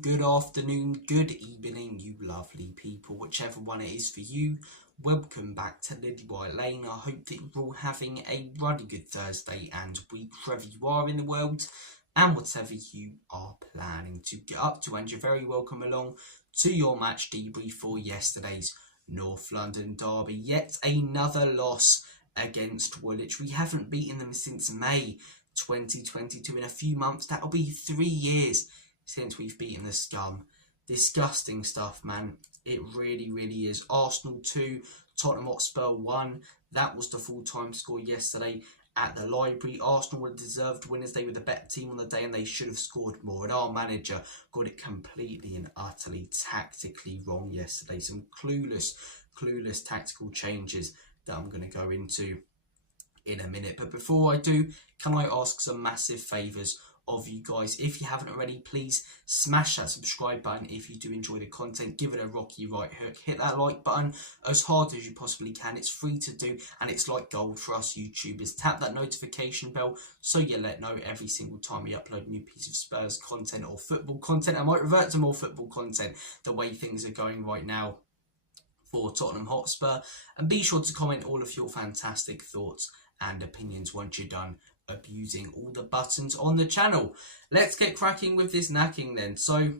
good afternoon, good evening, you lovely people, whichever one it is for you. Welcome back to Lilywhite Lane. I hope that you're all having a really good Thursday and week wherever you are in the world and whatever you are planning to get up to. And you're very welcome along to your match debrief for yesterday's North London derby. Yet another loss against Woolwich. We haven't beaten them since May 2022. In a few months, that'll be 3 years since we've beaten the scum. Disgusting stuff, man. It really, really is. Arsenal 2, Tottenham Hotspur 1. That was the full-time score yesterday at the Library. Arsenal were deserved winners. They were the better team on the day and they should have scored more. And our manager got it completely and utterly tactically wrong yesterday. Some clueless tactical changes that I'm going to go into in a minute. But before I do, can I ask some massive favours of you guys? If you haven't already, please smash that subscribe button. If you do enjoy the content, give it a rocky right hook, hit that like button as hard as you possibly can. It's free to do and it's like gold for us YouTubers. Tap that notification bell so you let know every single time we upload a new piece of Spurs content or football content. I might revert to more football content the way things are going right now for Tottenham Hotspur. And be sure to comment all of your fantastic thoughts and opinions once you're done abusing all the buttons on the channel. Let's get cracking with this knacking then. So,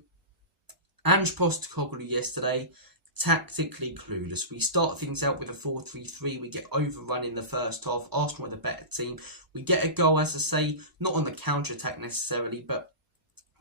Ange Must Go yesterday, tactically clueless. We start things out with a 4-3-3. We get overrun in the first half. Arsenal are the better team. We get a goal, as I say, not on the counter-attack necessarily, but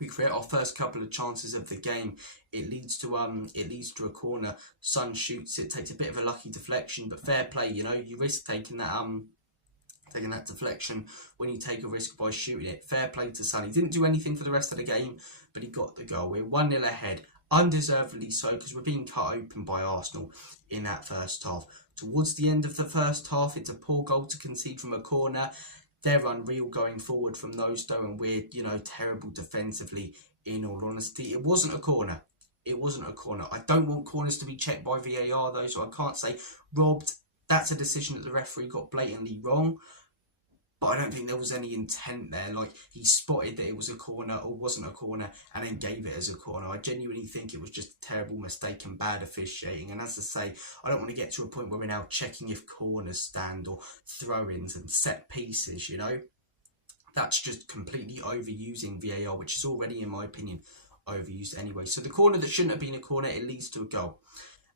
we create our first couple of chances of the game. It leads to a corner. Son shoots it, takes a bit of a lucky deflection, but fair play, you know, you risk taking that deflection when you take a risk by shooting it. Fair play to Son. He didn't do anything for the rest of the game, but he got the goal. We're 1-0 ahead, undeservedly so, because we're being cut open by Arsenal in that first half. Towards the end of the first half, it's a poor goal to concede from a corner. They're unreal going forward from those though, and we're, you know, terrible defensively, in all honesty. It wasn't a corner. It wasn't a corner. I don't want corners to be checked by VAR though, so I can't say robbed. That's a decision that the referee got blatantly wrong. But I don't think there was any intent there. Like, he spotted that it was a corner or wasn't a corner and then gave it as a corner. I genuinely think it was just a terrible mistake and bad officiating. And as I say, I don't want to get to a point where we're now checking if corners stand or throw-ins and set pieces, you know. That's just completely overusing VAR, which is already, in my opinion, overused anyway. So the corner that shouldn't have been a corner, it leads to a goal.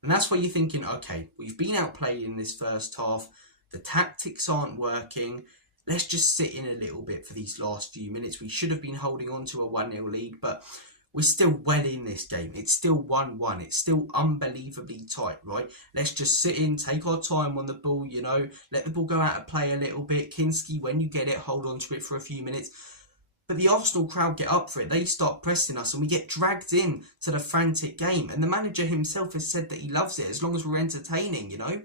And that's where you're thinking, okay, we've been outplayed in this first half. The tactics aren't working. Let's just sit in a little bit for these last few minutes. We should have been holding on to a 1-0 lead, but we're still well in this game. It's still 1-1. It's still unbelievably tight, right? Let's just sit in, take our time on the ball, you know, let the ball go out of play a little bit. Kinski, when you get it, hold on to it for a few minutes. But the Arsenal crowd get up for it. They start pressing us and we get dragged in to the frantic game. And the manager himself has said that he loves it as long as we're entertaining, you know,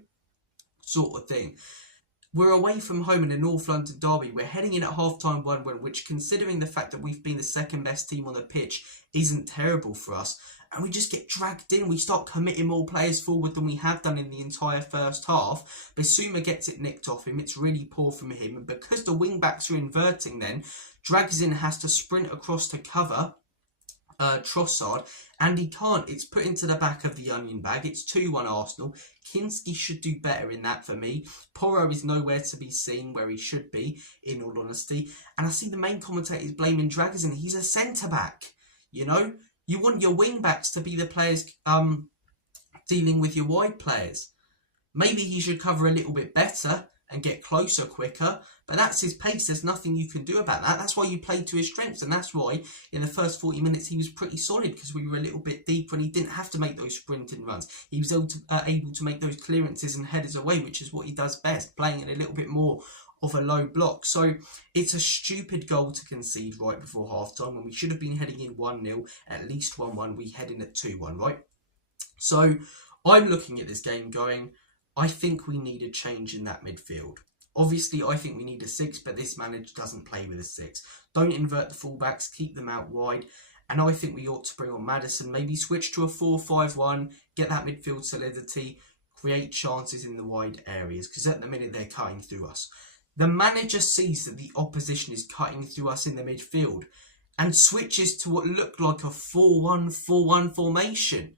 sort of thing. We're away from home in a North London derby. We're heading in at half-time 1-1, which, considering the fact that we've been the second best team on the pitch, isn't terrible for us. And we just get dragged in. We start committing more players forward than we have done in the entire first half. Bissouma gets it nicked off him. It's really poor from him. And because the wing-backs are inverting then, Dragzin has to sprint across to cover Trossard, and he can't. It's put into the back of the onion bag. It's 2-1 Arsenal. Kinski should do better in that for me. Porro is nowhere to be seen where he should be, in all honesty. And I see the main commentators blaming Dragzin. He's a centre-back, you know. You want your wing-backs to be the players dealing with your wide players. Maybe he should cover a little bit better and get closer quicker, but that's his pace. There's nothing you can do about that. That's why you played to his strengths, and that's why in the first 40 minutes he was pretty solid, because we were a little bit deeper and he didn't have to make those sprinting runs. He was able to make those clearances and headers away, which is what he does best, playing in a little bit more of a low block. So it's a stupid goal to concede right before half-time when we should have been heading in 1-0, at least 1-1. We head in at 2-1, right? So I'm looking at this game going, I think we need a change in that midfield. Obviously, I think we need a 6, but this manager doesn't play with a 6. Don't invert the fullbacks, keep them out wide. And I think we ought to bring on Maddison, maybe switch to a 4-5-1, get that midfield solidity, create chances in the wide areas, because at the minute they're cutting through us. The manager sees that the opposition is cutting through us in the midfield, and switches to what looked like a 4-1-4-1 formation.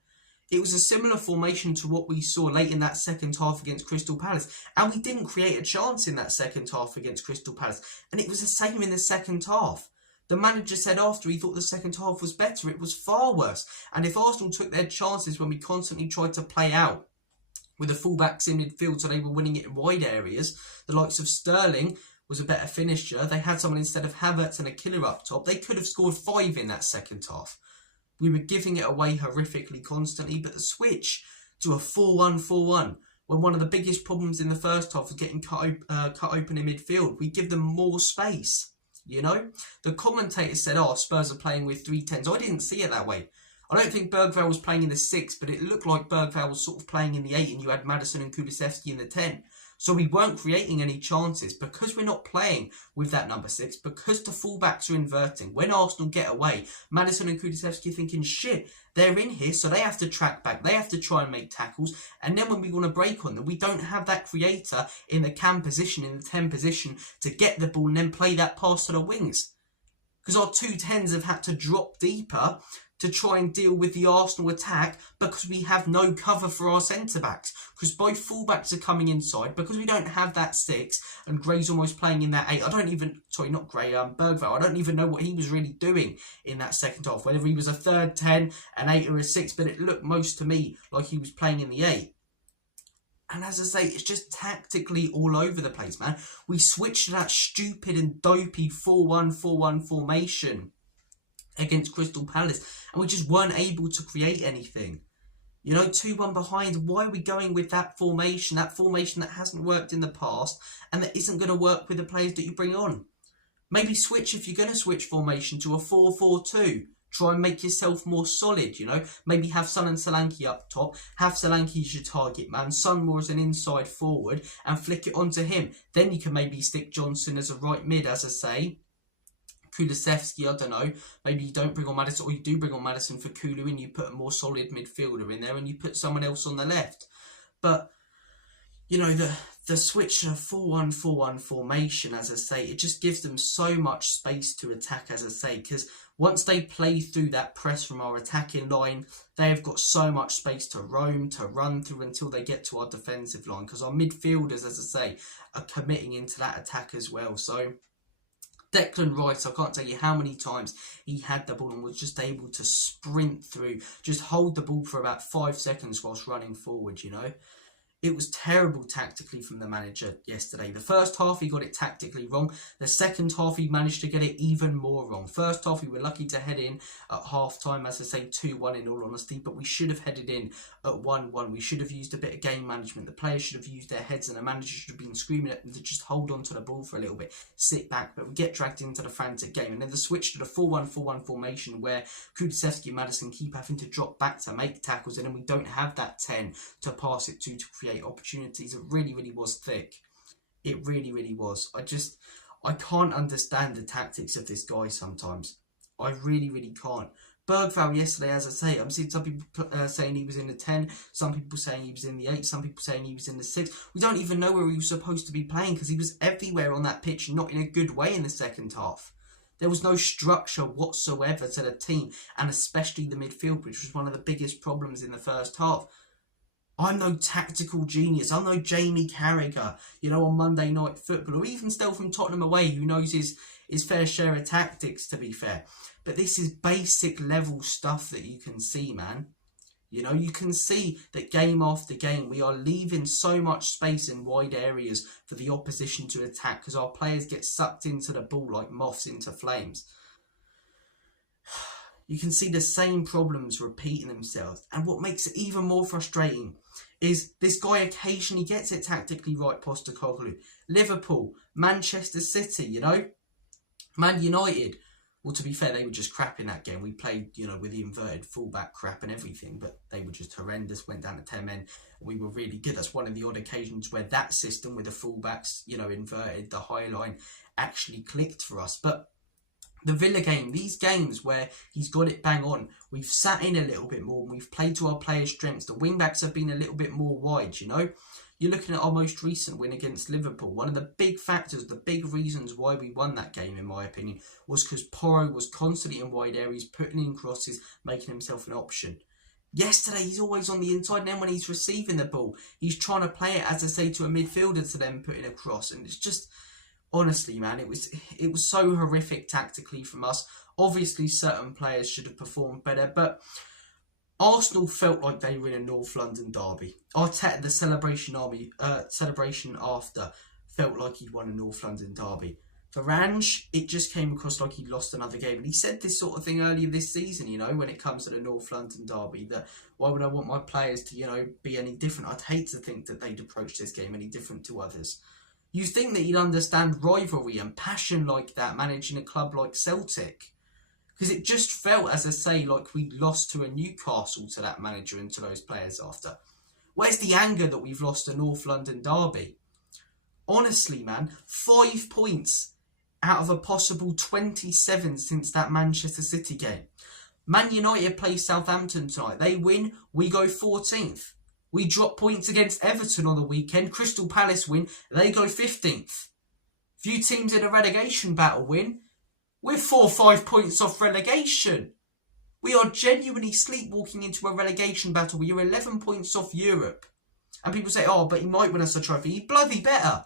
It was a similar formation to what we saw late in that second half against Crystal Palace. And we didn't create a chance in that second half against Crystal Palace. And it was the same in the second half. The manager said after he thought the second half was better, it was far worse. And if Arsenal took their chances when we constantly tried to play out with the fullbacks in midfield so they were winning it in wide areas, the likes of Sterling was a better finisher. They had someone instead of Havertz and a killer up top. They could have scored 5 in that second half. We were giving it away horrifically constantly, but the switch to a 4-1-4-1, when one of the biggest problems in the first half was getting cut open in midfield, we give them more space. You know, the commentators said, "Oh, Spurs are playing with 3-10s." I didn't see it that way. I don't think Bergvall was playing in the 6, but it looked like Bergvall was sort of playing in the 8, and you had Maddison and Kulusevski in the 10. So we weren't creating any chances because we're not playing with that number 6, because the fullbacks are inverting. When Arsenal get away, Maddison and Kulusevski are thinking, shit, they're in here, so they have to track back. They have to try and make tackles. And then when we want to break on them, we don't have that creator in the cam position, in the 10 position, to get the ball and then play that pass to the wings. Because our 2-10s have had to drop deeper to try and deal with the Arsenal attack because we have no cover for our centre-backs. Because both full-backs are coming inside, because we don't have that 6, and Gray's almost playing in that 8. Bergvall, I don't even know what he was really doing in that second half, whether he was a third 10, an 8 or a 6, but it looked most to me like he was playing in the 8. And as I say, it's just tactically all over the place, man. We switched to that stupid and dopey 4-1-4-1 formation against Crystal Palace, and we just weren't able to create anything. You know, 2-1 behind. Why are we going with that formation that hasn't worked in the past and that isn't going to work with the players that you bring on? Maybe switch, if you're going to switch formation, to a 4-4-2. Try and make yourself more solid, you know. Maybe have Son and Solanke up top. Have Solanke as your target man. Son more as an inside forward and flick it onto him. Then you can maybe stick Johnson as a right mid, as I say. Kulusevski, I don't know, maybe you don't bring on Maddison, or you do bring on Maddison for Kulu and you put a more solid midfielder in there and you put someone else on the left. But, you know, the switch to a 4-1-4-1 formation, as I say, it just gives them so much space to attack, as I say, because once they play through that press from our attacking line, they have got so much space to roam, to run through until they get to our defensive line, because our midfielders, as I say, are committing into that attack as well. So Declan Rice, I can't tell you how many times he had the ball and was just able to sprint through, just hold the ball for about 5 seconds whilst running forward, you know. It was terrible tactically from the manager yesterday. The first half, he got it tactically wrong. The second half, he managed to get it even more wrong. First half, we were lucky to head in at half-time, as I say, 2-1 in all honesty, but we should have headed in at 1-1. We should have used a bit of game management. The players should have used their heads, and the manager should have been screaming at them to just hold on to the ball for a little bit, sit back, but we get dragged into the frantic game. And then the switch to the 4-1-4-1 formation where Kulusevski and Maddison keep having to drop back to make tackles, and then we don't have that 10 to pass it to create opportunities. It really, really was thick. It really, really was. I can't understand the tactics of this guy sometimes. I really, really can't. Bergvall yesterday, as I say, I'm seeing some people saying he was in the 10, some people saying he was in the 8, some people saying he was in the 6. We don't even know where he was supposed to be playing because he was everywhere on that pitch, not in a good way in the second half. There was no structure whatsoever to the team, and especially the midfield, which was one of the biggest problems in the first half. I'm no tactical genius. I'm no Jamie Carragher, you know, on Monday Night Football, or even still from Tottenham away, who knows his fair share of tactics, to be fair. But this is basic level stuff that you can see, man. You know, you can see that game after game, we are leaving so much space in wide areas for the opposition to attack because our players get sucked into the ball like moths into flames. You can see the same problems repeating themselves. And what makes it even more frustrating is this guy occasionally gets it tactically right, Postecoglou. Liverpool, Manchester City, you know. Man United. Well, to be fair, they were just crap in that game. We played, you know, with the inverted fullback crap and everything, but they were just horrendous, went down to 10 men. We were really good. That's one of the odd occasions where that system with the fullbacks, you know, inverted, the high line, actually clicked for us. But the Villa game, these games where he's got it bang on, we've sat in a little bit more and we've played to our players' strengths. The wing-backs have been a little bit more wide, you know. You're looking at our most recent win against Liverpool. One of the big factors, the big reasons why we won that game, in my opinion, was because Porro was constantly in wide areas, putting in crosses, making himself an option. Yesterday, he's always on the inside, and then when he's receiving the ball, he's trying to play it, as I say, to a midfielder to then put in a cross. And it's just, honestly, man, it was so horrific tactically from us. Obviously, certain players should have performed better, but Arsenal felt like they were in a North London derby. Arteta, the celebration after, felt like he'd won a North London derby. For Ange, it just came across like he'd lost another game. And he said this sort of thing earlier this season, when it comes to the North London derby, that why would I want my players to, be any different? I'd hate to think that they'd approach this game any different to others. You think that he'd understand rivalry and passion like that, managing a club like Celtic? Because it just felt, as I say, like we'd lost to a Newcastle, to that manager and to those players after. Where's the anger that we've lost a North London derby? Honestly, man, 5 points out of a possible 27 since that Manchester City game. Man United play Southampton tonight. They win, we go 14th. We drop points against Everton on the weekend. Crystal Palace win, they go 15th. Few teams in a relegation battle win. We're 4 or 5 points off relegation. We are genuinely sleepwalking into a relegation battle. We are 11 points off Europe. And people say, oh, but he might win us a trophy. He bloody better.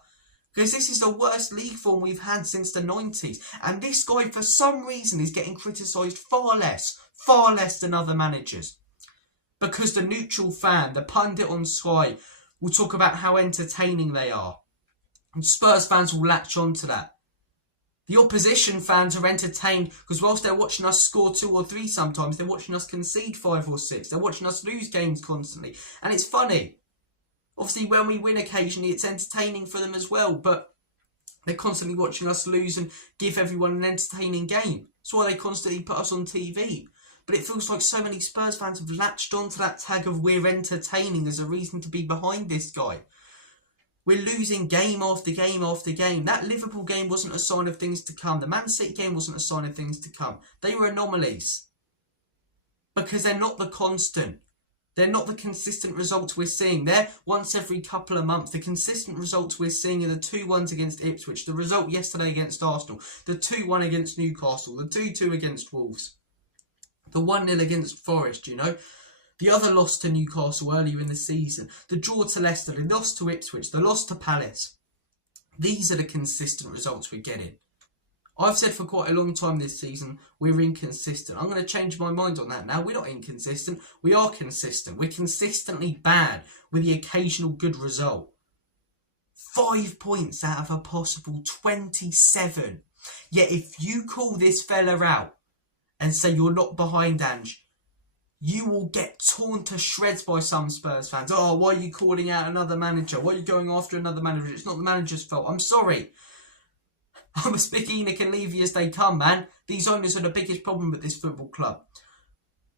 Because this is the worst league form we've had since the 90s. And this guy, for some reason, is getting criticised far less than other managers. Because the neutral fan, the pundit on Sky, will talk about how entertaining they are. And Spurs fans will latch on to that. The opposition fans are entertained because whilst they're watching us score 2 or 3 sometimes, they're watching us concede 5 or 6. They're watching us lose games constantly. And it's funny. Obviously, when we win occasionally, it's entertaining for them as well. But they're constantly watching us lose and give everyone an entertaining game. That's why they constantly put us on TV. But it feels like so many Spurs fans have latched onto that tag of we're entertaining as a reason to be behind this guy. We're losing game after game after game. That Liverpool game wasn't a sign of things to come. The Man City game wasn't a sign of things to come. They were anomalies. Because they're not the constant. They're not the consistent results we're seeing. They're once every couple of months. The consistent results we're seeing are the 2-1s against Ipswich, the result yesterday against Arsenal, the 2-1 against Newcastle, the 2-2 against Wolves, the 1-0 against Forest, The other loss to Newcastle earlier in the season, the draw to Leicester, the loss to Ipswich, the loss to Palace. These are the consistent results we're getting. I've said for quite a long time this season, we're inconsistent. I'm going to change my mind on that now. We're not inconsistent. We are consistent. We're consistently bad with the occasional good result. 5 points out of a possible 27. Yet if you call this fella out and say you're not behind Ange, you will get torn to shreds by some Spurs fans. Oh, why are you calling out another manager? Why are you going after another manager? It's not the manager's fault. I'm sorry. I'm as big Enoch and Levy as they come, man. These owners are the biggest problem with this football club.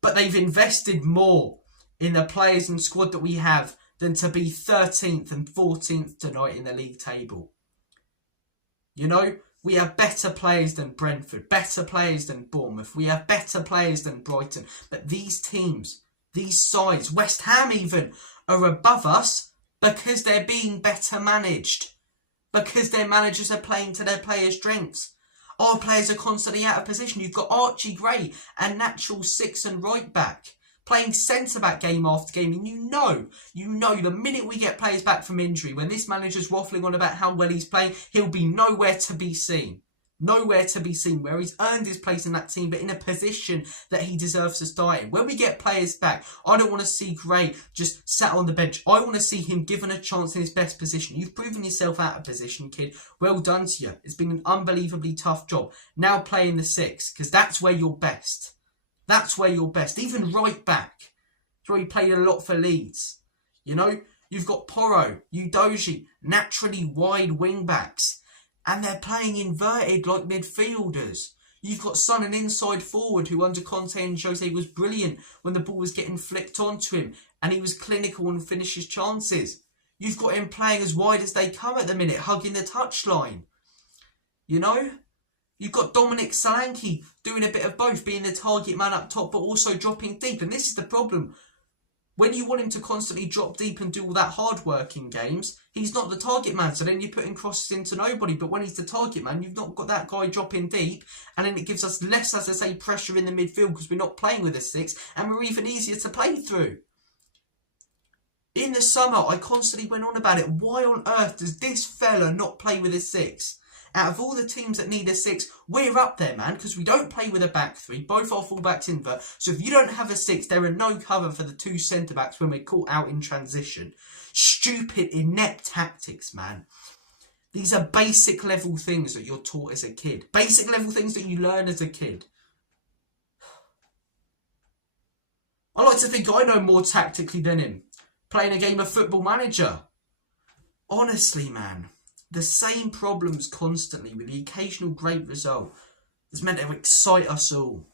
But they've invested more in the players and squad that we have than to be 13th and 14th tonight in the league table. We have better players than Brentford, better players than Bournemouth. We have better players than Brighton. But these teams, these sides, West Ham even, are above us because they're being better managed. Because their managers are playing to their players' strengths. Our players are constantly out of position. You've got Archie Gray, a natural 6 and right back, playing centre-back game after game. And you know the minute we get players back from injury, when this manager's waffling on about how well he's playing, he'll be nowhere to be seen. Nowhere to be seen, where he's earned his place in that team, but in a position that he deserves to start in. When we get players back, I don't want to see Gray just sat on the bench. I want to see him given a chance in his best position. You've proven yourself out of position, kid. Well done to you. It's been an unbelievably tough job. Now play in the 6, because that's where you're best. That's where you're best. Even right back. That's where he played a lot for Leeds. You've got Porro, Udogie, naturally wide wing backs. And they're playing inverted like midfielders. You've got Son, an inside forward, who under Conte and Jose was brilliant when the ball was getting flicked onto him. And he was clinical and finished his chances. You've got him playing as wide as they come at the minute, hugging the touchline. You've got Dominic Solanke doing a bit of both, being the target man up top, but also dropping deep. And this is the problem. When you want him to constantly drop deep and do all that hard work in games, he's not the target man. So then you're putting crosses into nobody. But when he's the target man, you've not got that guy dropping deep. And then it gives us less, as I say, pressure in the midfield because we're not playing with a 6. And we're even easier to play through. In the summer, I constantly went on about it. Why on earth does this fella not play with a 6? Out of all the teams that need a 6, we're up there, man, because we don't play with a back 3. Both our full-backs invert. So if you don't have a 6, there are no cover for the 2 centre-backs when we're caught out in transition. Stupid, inept tactics, man. These are basic level things that you're taught as a kid. Basic level things that you learn as a kid. I like to think I know more tactically than him. Playing a game of Football Manager. Honestly, man. The same problems constantly with the occasional great result is meant to excite us all.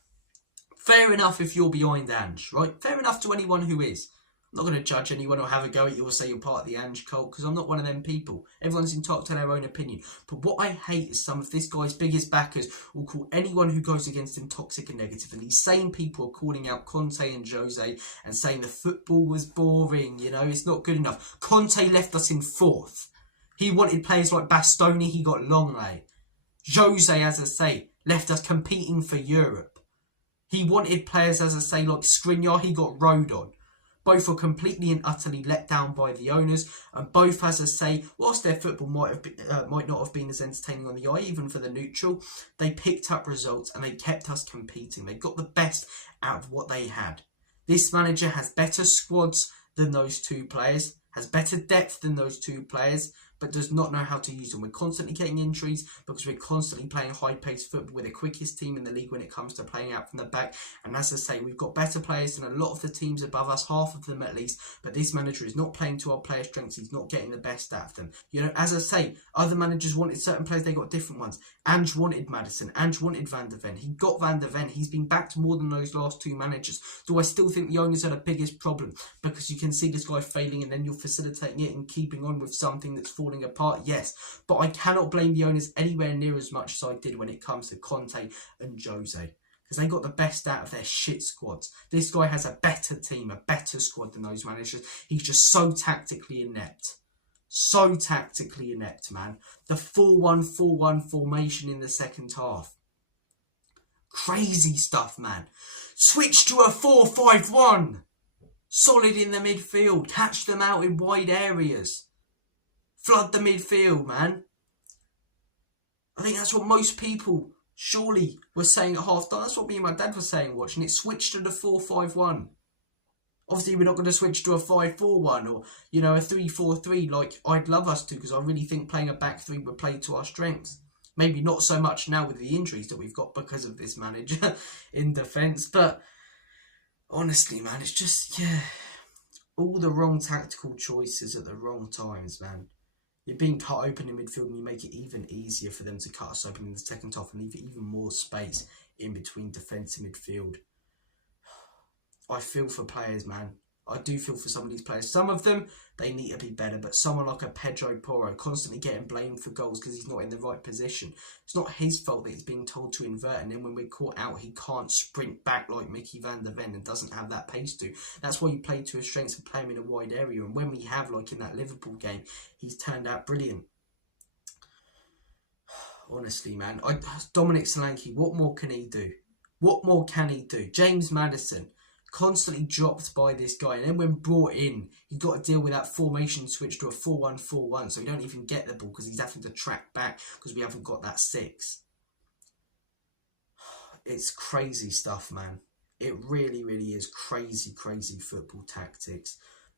Fair enough if you're behind Ange, right? Fair enough to anyone who is. I'm not going to judge anyone or have a go at you or say you're part of the Ange cult because I'm not one of them people. Everyone's entitled to their own opinion. But what I hate is some of this guy's biggest backers will call anyone who goes against him toxic and negative. And these same people are calling out Conte and Jose and saying the football was boring, you know, it's not good enough. Conte left us in 4th. He wanted players like Bastoni, he got Longley. Jose, as I say, left us competing for Europe. He wanted players, as I say, like Skriniar, he got Rodon. Both were completely and utterly let down by the owners, and both, as I say, whilst their football might not have been as entertaining on the eye, even for the neutral, they picked up results and they kept us competing. They got the best out of what they had. This manager has better squads than those 2 players, has better depth than those 2 players, but does not know how to use them. We're constantly getting injuries because we're constantly playing high-paced football. We're the quickest team in the league when it comes to playing out from the back. And as I say, we've got better players than a lot of the teams above us, half of them at least. But this manager is not playing to our player strengths. He's not getting the best out of them. You know, as I say, other managers wanted certain players. They got different ones. Ange wanted Maddison. Ange wanted Van der Ven. He got Van der Ven. He's been backed more than those last 2 managers. Do I still think the owners are the biggest problem? Because you can see this guy failing and then you're facilitating it and keeping on with something that's falling apart. Yes. But I cannot blame the owners anywhere near as much as I did when it comes to Conte and Jose. Because they got the best out of their shit squads. This guy has a better team, a better squad than those managers. He's just so tactically inept. So tactically inept, man. The 4-1-4-1 formation in the second half. Crazy stuff, man. Switch to a 4-5-1. Solid in the midfield. Catch them out in wide areas. Flood the midfield, man. I think that's what most people surely were saying at half time. That's what me and my dad were saying watching it. Switch to the 4-5-1. Obviously, we're not going to switch to a 5-4-1 or, you know, a 3-4-3 like I'd love us to, because I really think playing a back 3 would play to our strengths. Maybe not so much now with the injuries that we've got because of this manager in defence. But honestly, man, it's just, yeah, all the wrong tactical choices at the wrong times, man. You're being cut open in midfield and you make it even easier for them to cut us open in the second half and leave even more space in between defence and midfield. I feel for players, man. I do feel for some of these players. Some of them, they need to be better, but someone like a Pedro Porro constantly getting blamed for goals because he's not in the right position. It's not his fault that he's being told to invert, and then when we're caught out, he can't sprint back like Mickey van der Ven and doesn't have that pace to. That's why you play to his strengths and play him in a wide area, and when we have, like in that Liverpool game, he's turned out brilliant. Honestly, man. Dominic Solanke, what more can he do? What more can he do? James Maddison, constantly dropped by this guy, and then when brought in, you've got to deal with that formation switch to a 4-1-4-1, so we don't even get the ball because he's having to track back because we haven't got that 6. It's crazy stuff, man. It really, really is crazy, crazy football tactics.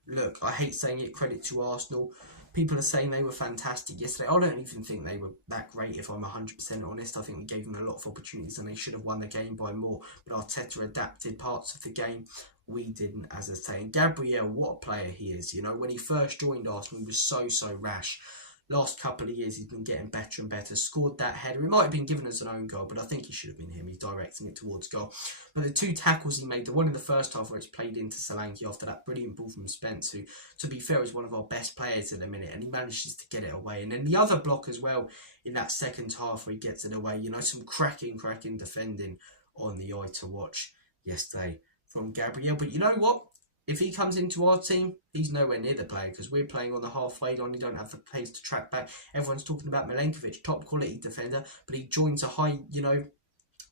Look, I hate saying it, credit to Arsenal. People are saying they were fantastic yesterday. I don't even think they were that great, if I'm 100% honest. I think we gave them a lot of opportunities and they should have won the game by more. But Arteta adapted parts of the game. We didn't, as I say. And Gabriel, what a player he is. You know, when he first joined Arsenal, he was so rash. Last couple of years, he's been getting better and better. Scored that header. It might have been given as an own goal, but I think he should have been him. He's directing it towards goal. But the 2 tackles he made, the one in the first half where it's played into Solanke after that brilliant ball from Spence, who, to be fair, is one of our best players in a minute, and he manages to get it away. And then the other block as well in that second half where he gets it away. You know, some cracking defending on the eye to watch yesterday from Gabriel. But you know what? If he comes into our team, he's nowhere near the player because we're playing on the halfway line. He don't have the pace to track back. Everyone's talking about Milenkovic, top quality defender, but he joins a high,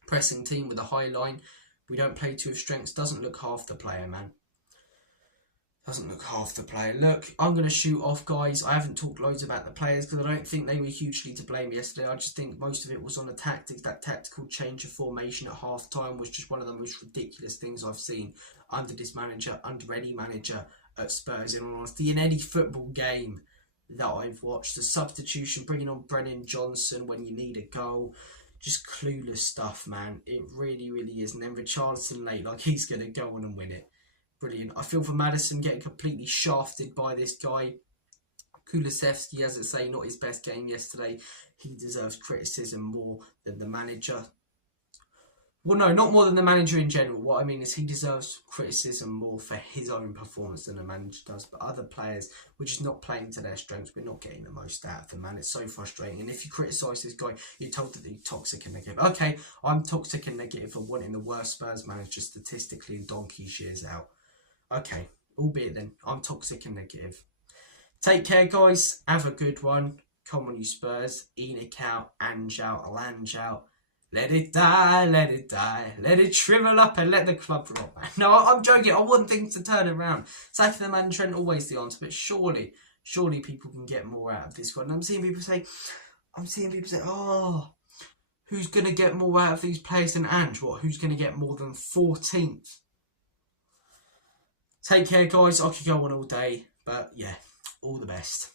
pressing team with a high line. We don't play to his strengths. Doesn't look half the player, man. Doesn't look half the player. Look, I'm going to shoot off, guys. I haven't talked loads about the players because I don't think they were hugely to blame yesterday. I just think most of it was on the tactics. That tactical change of formation at half-time was just one of the most ridiculous things I've seen under this manager, under any manager at Spurs, in all honesty. In any football game that I've watched. The substitution, bringing on Brennan Johnson when you need a goal. Just clueless stuff, man. It really, really is. And then Richarlison late, like he's going to go on and win it. Brilliant. I feel for Maddison getting completely shafted by this guy. Kulusevski, as I say, not his best game yesterday. He deserves criticism more than the manager. Well, no, not more than the manager in general. What I mean is he deserves criticism more for his own performance than the manager does. But other players, we're just not playing to their strengths. We're not getting the most out of them, man. It's so frustrating. And if you criticise this guy, you're told that he's toxic and negative. Okay, I'm toxic and negative for wanting the worst Spurs manager statistically in donkey's years out. Okay, albeit then, I'm toxic and negative. Take care, guys. Have a good one. Come on, you Spurs. Enoch out, Ange out, Alange out. Let it die, let it die. Let it shrivel up and let the club rot, man. No, I'm joking. I want things to turn around. Sacking the man Trent, always the answer. But surely people can get more out of this one. And I'm seeing people say, oh, who's going to get more out of these players than Ange? What, who's going to get more than 14th? Take care, guys. I could go on all day, but yeah, all the best.